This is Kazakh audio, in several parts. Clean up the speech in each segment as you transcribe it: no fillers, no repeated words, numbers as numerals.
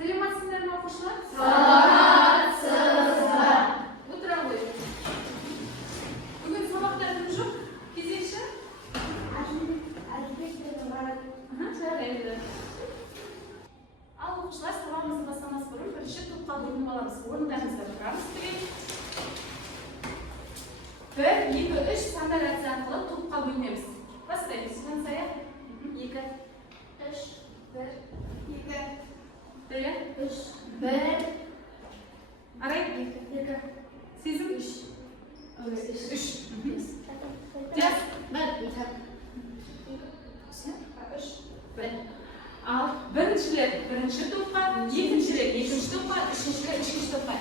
Саламатсыздар ма оқушылар? Саламатсыздар. Отыра қойып. Бүгін сабақта кім жоқ? Кезекші? Жарайды. Ал оқушылар, сабағымызды бастамас бұрын бірінші топқа бөлініп аламыз. Орындарыңызда тұрамыз деген. 1, 2, 3 сандар әдісі арқылы топқа бөлінеміз. Бастаймыз. Жансая? 2, 3, 1, 2, 3, 1. Арай? 2. Сезім? 3. Жас? 1. Ал біріншілер бірінші топқа, екіншілер екінші топқа, үшіншілер үшінші топқа.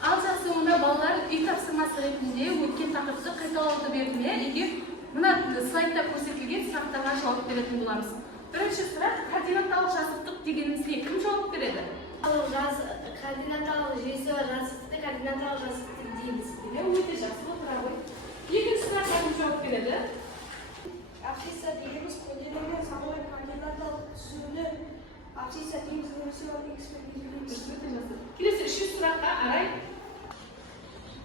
Ал жақсы, онда балалар үй тапсырмасы ретінде өткен тақырыпты қайталауды берді ме? Егер мына слайдта көрсетілген сұрақтарға жауап беретін боламыз. Бірінші сұрақ, координаталық жазықтық дегенімізге кім жауап береді? Координаталық жүйесі бар жазықтықты координаталық жазықтық дейміз. Өте жақсы, отыра ғой. Екінші сұраққа кім жауап береді? Абсцисса дегеніміз көлденеңнен самай координаталық түсуді абсцисса дейміз, немесе ол экспертиза. Өте жақсы. Келесі үшінші сұраққа Арай.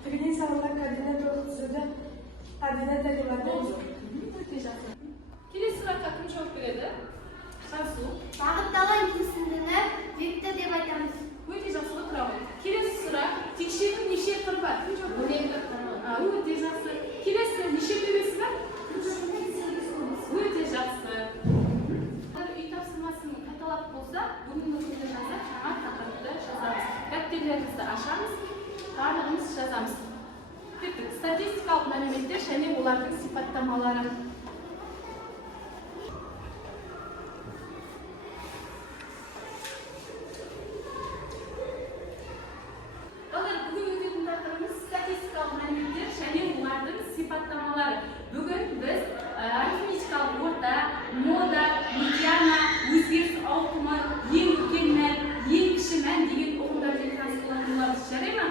Тігінен салынған координаталық түсуді координата деп атаймыз. Өте жақсы. Келесі сұраққа кім жауап береді? Жансу. Бағытталған кесіндіні вектор деп айтамыз. Өте жақсы, отыра ғой. Келесі сұрақ, текшенің неше қыры бар? Кім жауап береді? Өте жақсы. Келесі неше төбесі бар? Өте жақсы. Үй тапсырмасын қайталап болса, бүгінгі күнді жазып, жаңа тақырыпты жазамыз. Дәптерлерімізді ашамыз, барлығымыз жазамыз. Кеттік. Статистикалық мәліметтер және олардың сипаттамалары. Бүгін өтетін тақырыбымыз статистикалық мәліметтер және олардың сипаттамалары. Бүгін біз арифметикалық орта, мода, медиана, өзгеріс ауқымы, ең үлкен мән, ең кіші мән деген ұғымдармен таныстыратын боламыз. Жарай ма?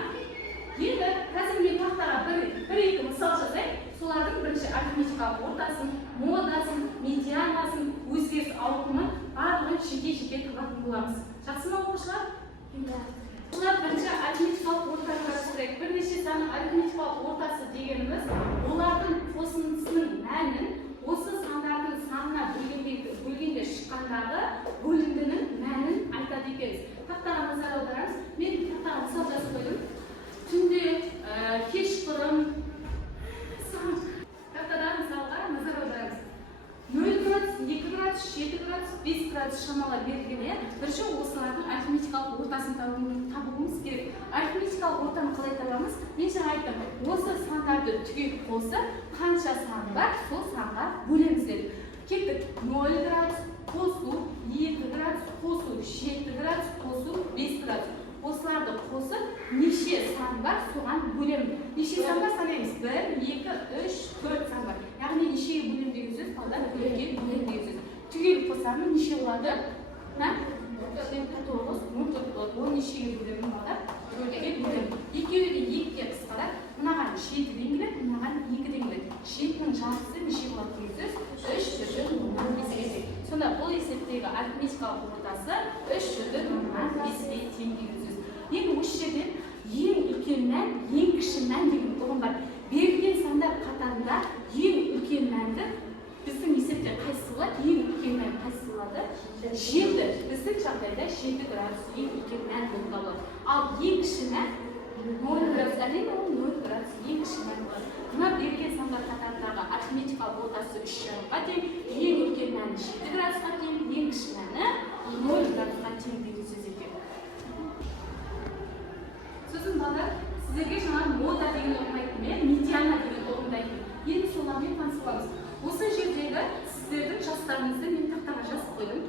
Енді қазір мен тақтаға бір-екі мысал жазайын. Солардың бірінші арифметикалық ортасын, модасын, медианасын, өзгеріс ауқымын барлығын жеке-жеке табатын боламыз. Жақсы ма оқушылар? Олар бірінші арифметикалық ортаны қарастырайық. Бірнеше санның арифметикалық ортасы дегеніміз олардың қосындысының мәнін осы сандардың санына бөлгенде шыққандағы бөліндінің мәнін айтады екенбіз. Тақтаға назар аударамыз. Мен тақтаға мысал жазып қойдым. Түнде, кешқұрым, тақтадағы мысалға назар аударамыз. 0 градус, 2 градус, 7 градус, 5 градус шамалар берілген. Бірінші осылардың арифметикалық ортасын табуымыз керек. Арифметикалық ортаны қалай табамыз? Мен жаңа айттым, осы сандарды түгел қосып, қанша сан бар, сол санға бөлеміз дедік. Кеттік, 0 градус қосу, 2 градус қосу, 7 градус қосу, 5 градус. Осыларды қосып, неше сан бар, соған бөлеміз. Неше сан бар санаймыз? 1, 2, 3, 4 сан бар. Яғни нешеге бөлем деген сөз, балдар бөлемге бөлем деген сөз. Түгел қосамын, неше болады? 9, 14 болады. Ол нешеге бөлемін балдар? 4-ге бөлем. Екеуі де 2-ге қысқарады. Мынаған 7-ден келеді, мынаған 2-ден келеді. 7-нің жартысы неше болады деген сөз? 3/5-ге тең. Сонда бұл есептегі арифметикалық ортасы 3/5-ге тең деген сөз. Енді осы жерден ең үлкен мән, ең кіші мән деген ұғым бар. Берілген сандар қатарында ең үлкен мәнді біздің есепте қайсысы болады? Ең үлкен мән қайсысы болады? 7. Біздің жағдайда 7 градус ең үлкен мән болып табылады. Ал ең кіші мән 0 градус, әрине ол 0 градус ең кіші мән болады. Мына берілген сандар қатарындағы арифметикалық ортасы 3/5-ға тең, ең үлкен мәні 7 градусқа тең, ең кіші мәні 0 градусқа тең деген сөз екен. Сосын балдар, сіздерге жаңа мода деген ұғым айттым, медиана деген ұғымды айттым. Енді солармен танысамыз. Осы жердегі сіздердің жастарыңызды мен тақтаға жазып қойдым.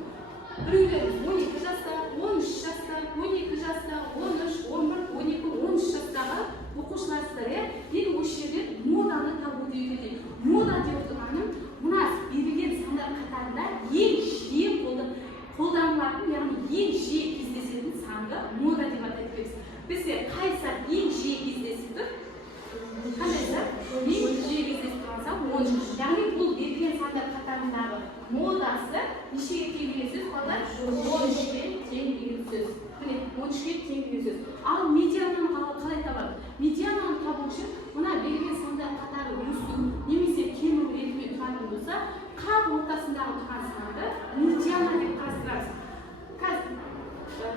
Біреулеріңіз 12 жаста, 13 жаста, 12 жаста, 13, 11, 12, 13 жастағы оқушыларсыздар. Енді осы жерде моданы табуды үйретеді. Мода деп отырғаным, мына берілген сандар қатарында ең жиі қолданылатын, яғни ең жиі кездесетін санды мода деп атаймыз. Бізде қай сан ең жиі кездесіп тұр? Қандай сан? Ең жиі кездесіп тұрған сан 10. Яғни бұл берілген сандар қатарындағы модасы нешеге тең деген сөз? 13'e тең деген сөз. Міне 13'e тең деген сөз. Ал медиананы қалай табады? Медиананы табу үшін мына берген сандар қатары өсу немесе кему ретінде тұратын болса, қақ ортасындағы тұрған санды медиана деп қарастырамыз.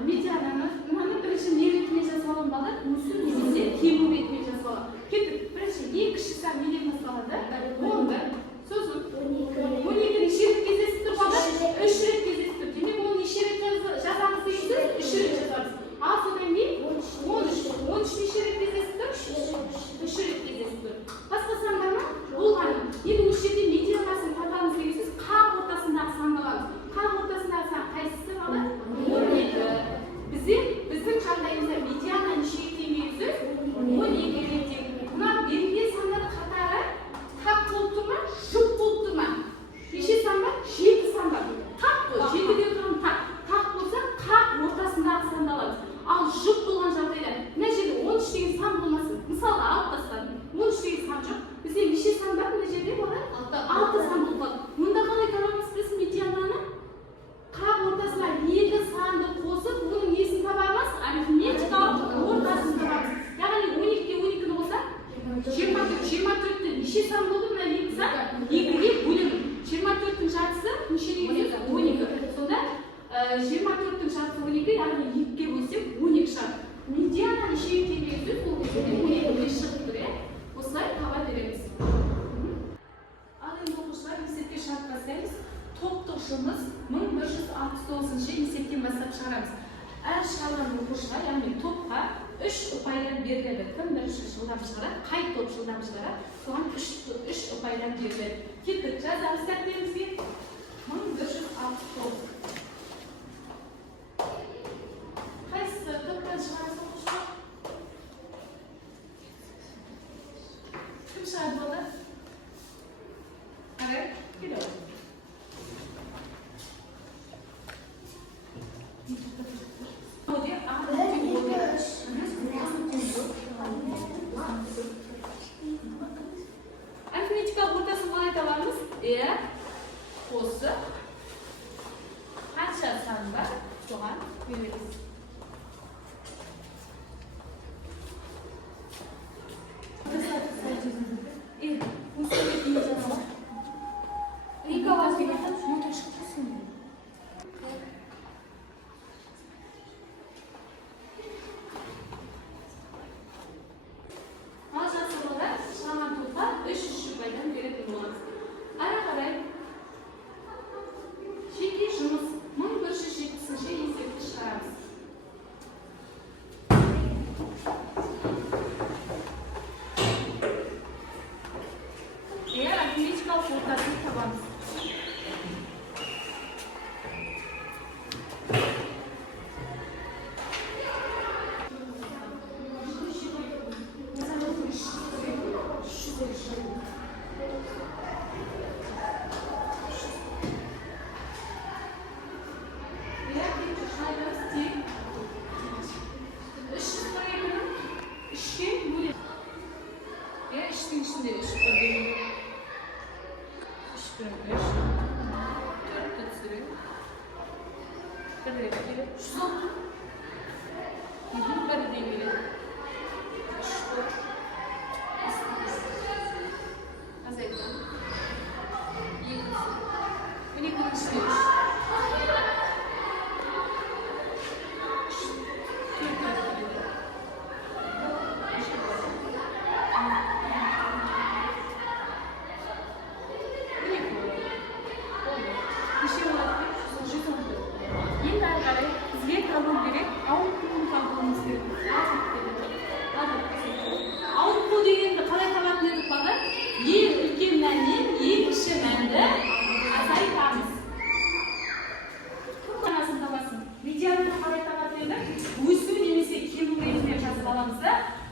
Медиананы бірінші не ретінде жасалған балдар? Өсу немесе кему ретінде жасалған. Кеттік, бірінші ең кіші сан не деп басталады? 11. Сосын 12 неше рет кездесіп тұр балдар? 3 рет кездесіп тұр. Демек оны неше рет жазамыз дегенде 3 рет жазамыз. Ал содан кейін 13 неше рет кездесіп тұр? 3 рет кездесіп тұр. Басқа сандар ма? Болғаны. Енді осы жерде медианасын табамыз деген сөз қақ ортасындағы санды аламыз. Қақ ортасындағы сан қайсысы балдар? 12. Біздің жағдайымызда медиана неше рет тең деген сөз? 12 рет тең. Мына берілген сандардың қатары тақ болып тұр ма? Жұп болып тұр ма? Неше сан бар? 7 сан бар. Тақ қой. 7-де тұрған тақ. Тақ болса қақ ортасындағы санды аламыз. Ал жұп болған жағдайда мына жерде 13 деген сан болмасын. Мысалы алып тастадым. 13 деген сан жоқ. Бізде неше сан бар мына жерде балдар? 6 сан болып. Мұнда қалай табамыз біз медиананы? Қақ ортасына 2 санды қосып, оның несін табамыз? Арифметикалық ортасын табамыз. Яғни 12-ге 12-ні қоса 24-ті неше сан болды мына 2 сан? 2-ге бөлемін. 24-тің жартысы неше деген сөз? 12. Сонда 24-тің жартысы 12, яғни 2-ге бөлсек 12 шығады. Медиана неше тең деген сөз? Ол кезде 12-ге шығып тұр, иә? Осылай таба береміз. Ал енді оқушылар есепке шартқа сәйкес топтық жұмыс 1169-ші есептен бастап шығарамыз. Әр шығарған оқушыға, яғни топқа 3 ұпайдан беріледі. Кім бірінші жылдам шығарады, қай топ жылдам шығарады, соған 3 ұпайдан беріледі. Кеттік, жазамыз сәттерімізге 1169. Қайсысы топтан шығарасы оқушыға? Кім шығады болды? Қарай, келеді. Арифметикалық ортасын қалай табамыз? Қосы қанша сан бар? Соған бөлеміз.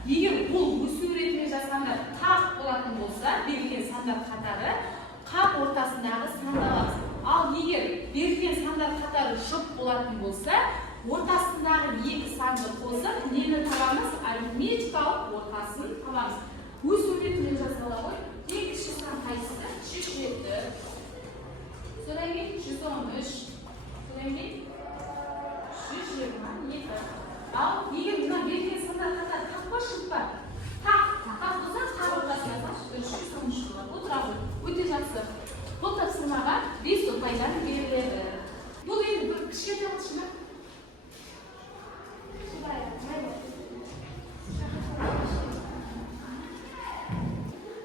Егер ол өсу ретінде жазғанда тақ болатын болса, берілген сандар қатары қақ ортасындағы санды аламыз. Ал егер берілген сандар қатары жұп болатын болса, ортасындағы екі санды қосып, нені табамыз? Арифметикалық ортасын табамыз. Өсу ретінде жазғала ғой. Ең кіші сан қайсысы? 107. Содан кейін 113. Содан кейін ал егер мына берген сандар қатар тақ па шық па тақ болса тағы ортасына салшы 3 соңғы шығады отыра ғой өте жақсы бұл тапсырмаға 5 ұпайдан беріледі бұл енді бір кішкентай машина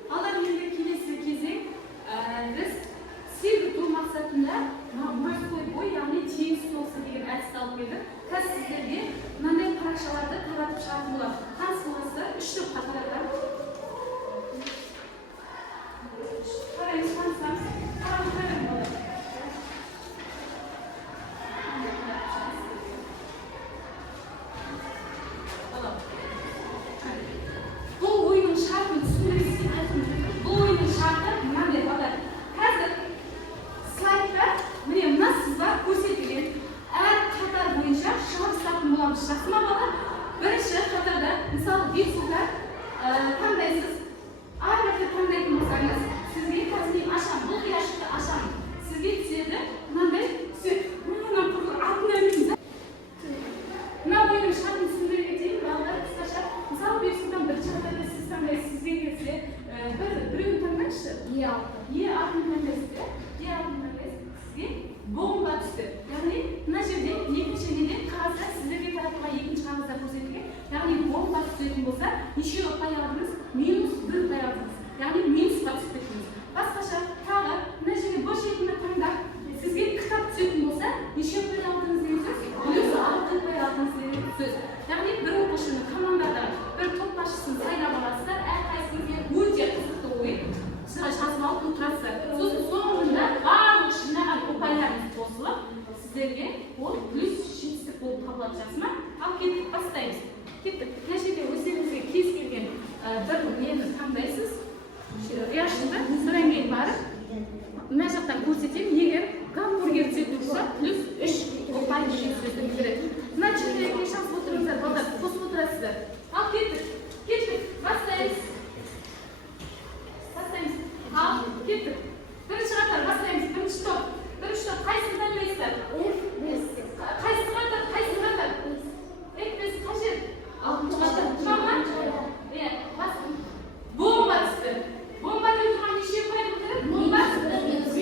алар енді келесі кезең біз сергіту мақсатында морской бой яғни теңіз соғысы деген әдісті алып келдік қазір сіздерге мынандай парақшаларды таратып шығатын болады таныс боласыздар 3 топқа таратамын қараймыз танысамыз бұл ойынның шартын түсіндіресің бұл ойынның шарты мынандай балалар қазір слайдта міне мына сызба көрсетілген әр қатар бойынша шығарысатын боламыз жақсы ма балалар бірінші қатарда мысалы бетсулар таңдайсыз әрбірді таңдайтын болсаңыз сізге қазір мен ашамын бұл қияшықты ашамын сізге түседі мынандай түседі мына ойынның шартын түсіндіре кетейін балалар қысқаша мысалы бетсулдан бірінші қатарда сіз таңдайсыз сізге келсе біреуін таңдайыншы атын таңдайсыз атын таңдайсыз сізге бомба түсті яғни мына жерде екінші неден қағазда сіздерге таратылған екінші қағазда көрсетілген яғни бомба түсетін болса неше ұпай алдыңыз минус 1 ұпай алдыңыз яғни минусқа түсіп кеттіңіз басқаша тағы мына жерде бос шетіне таңдап сізге кітап түсетін болса неше ұпай алдыңыз деген сөз плюс 6 ұпай алдыңыз деген сөз яғни бір оқушының командадан бір топ басшысын сайлап аласыздар әрқайсыңыз өте қызықты ойын жазып алып отырасыздар сосын соңында барлық жинаған ұпайларыңыз қосылып сіздерге ол плюс жетістік болып табылады жақсы ма ал кеттік бастаймыз кеттік мына жерде өздеріңізге кез келген бір нені таңдайсыз ұяшында содан кейін барып мына жақтан көрсетемін егер гамбургер түсетін болса плюс 3 ұпай деген сөзді білдіреді мына чектерге жазып отырыңыздар балдар қосып отырасыздар ал кеттік бастаймыз ал кеттік бірінші қатар бастаймыз бірінші топ қайсысын таңдайсыздар қайсы қатар F5 қажет 6-шы қатар шаман бомба түсті бомба деп тұрған неше ұпай білдіреді бомба минус 1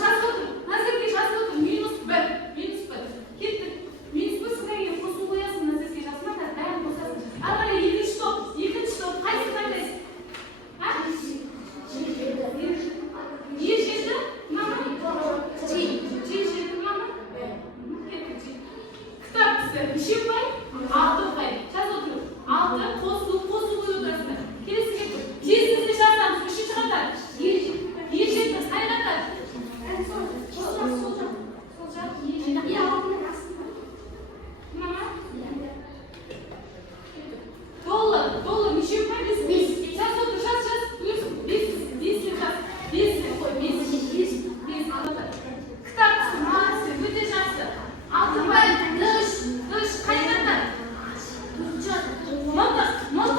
жазып отыр назерке жазып отыр минус 1 кеттік минус 1 сізден кейін қосу қоясың назерке жазма дәл қосасың ары қарай екінші топ қайсысын таңдайсыз не жетті мама жетті мама кітап түсті неше ұпай 6 ұпай жазып отырыңыз 6 қосу қойып отырасыздар келесі кеттік тезіңізді жазамыз үшінші қатар не жетті қай қатар мама доллар неше ұпай жазып отыр жаз плюс 5 жаз 5 қой 5 кітап түсті молодцы өте жақсы 6 ұпай дұрыс қай қатар нота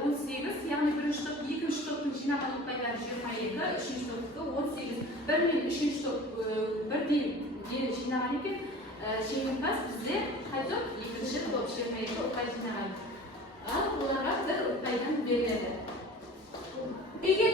18, яғни бірінші топ, екінші топтың жинаған ұпайлары 22, үшінші топты 18. Бір мен үшінші топ бірдей жинаған екен, жеңімпаз бізде қайтып екінші топ 22 ұпай жинаған. Ал оларға бір ұпайдан беріледі. Егер